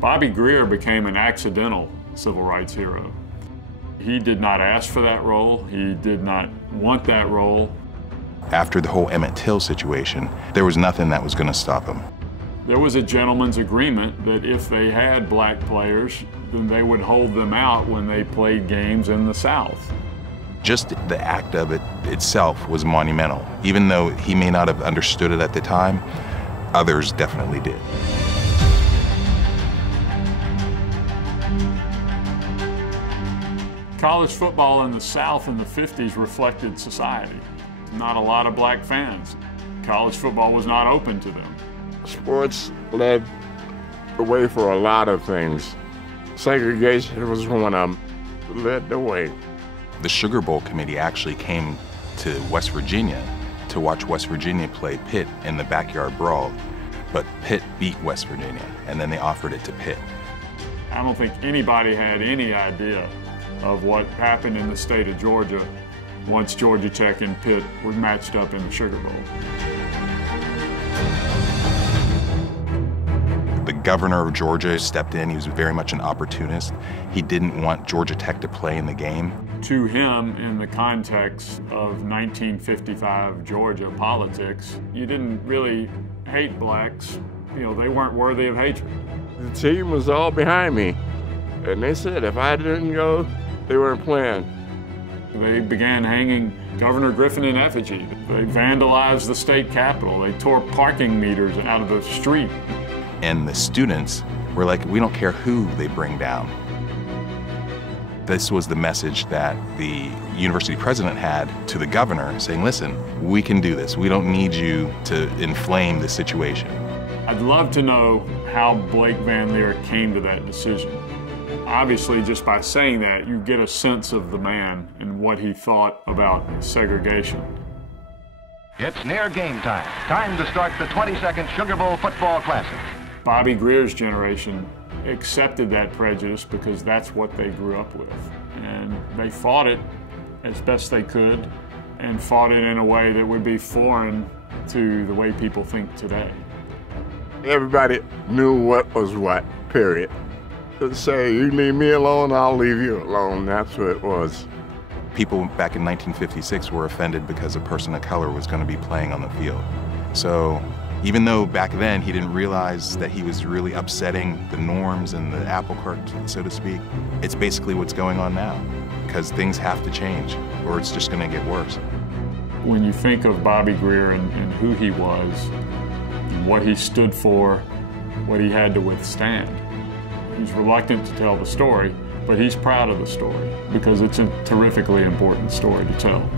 Bobby Grier became an accidental civil rights hero. He did not ask for that role. He did not want that role. After the whole Emmett Till situation, there was nothing that was going to stop him. There was a gentleman's agreement that if they had black players, then they would hold them out when they played games in the South. Just the act of it itself was monumental. Even though he may not have understood it at the time, others definitely did. College football in the South in the 50s reflected society. Not a lot of black fans. College football was not open to them. Sports led the way for a lot of things. Segregation was one of them, led the way. The Sugar Bowl committee actually came to West Virginia to watch West Virginia play Pitt in the backyard brawl, but Pitt beat West Virginia, and then they offered it to Pitt. I don't think anybody had any idea of what happened in the state of Georgia once Georgia Tech and Pitt were matched up in the Sugar Bowl. The governor of Georgia stepped in. He was very much an opportunist. He didn't want Georgia Tech to play in the game. To him, in the context of 1955 Georgia politics, you didn't really hate blacks. You know, they weren't worthy of hatred. The team was all behind me, and they said if I didn't go, they weren't playing. They began hanging Governor Griffin in effigy. They vandalized the state capitol. They tore parking meters out of the street. And the students were like, we don't care who they bring down. This was the message that the university president had to the governor, saying, listen, we can do this. We don't need you to inflame the situation. I'd love to know how Blake Van Leer came to that decision. Obviously, just by saying that, you get a sense of the man and what he thought about segregation. It's near game time. Time to start the 22nd Sugar Bowl Football Classic. Bobby Grier's generation accepted that prejudice because that's what they grew up with. And they fought it as best they could and fought it in a way that would be foreign to the way people think today. Everybody knew what was what, period. To say, you leave me alone, I'll leave you alone. That's what it was. People back in 1956 were offended because a person of color was going to be playing on the field. So even though back then he didn't realize that he was really upsetting the norms and the apple cart, so to speak, it's basically what's going on now, because things have to change or it's just going to get worse. When you think of Bobby Grier and who he was, what he stood for, what he had to withstand, he's reluctant to tell the story, but he's proud of the story because it's a terrifically important story to tell.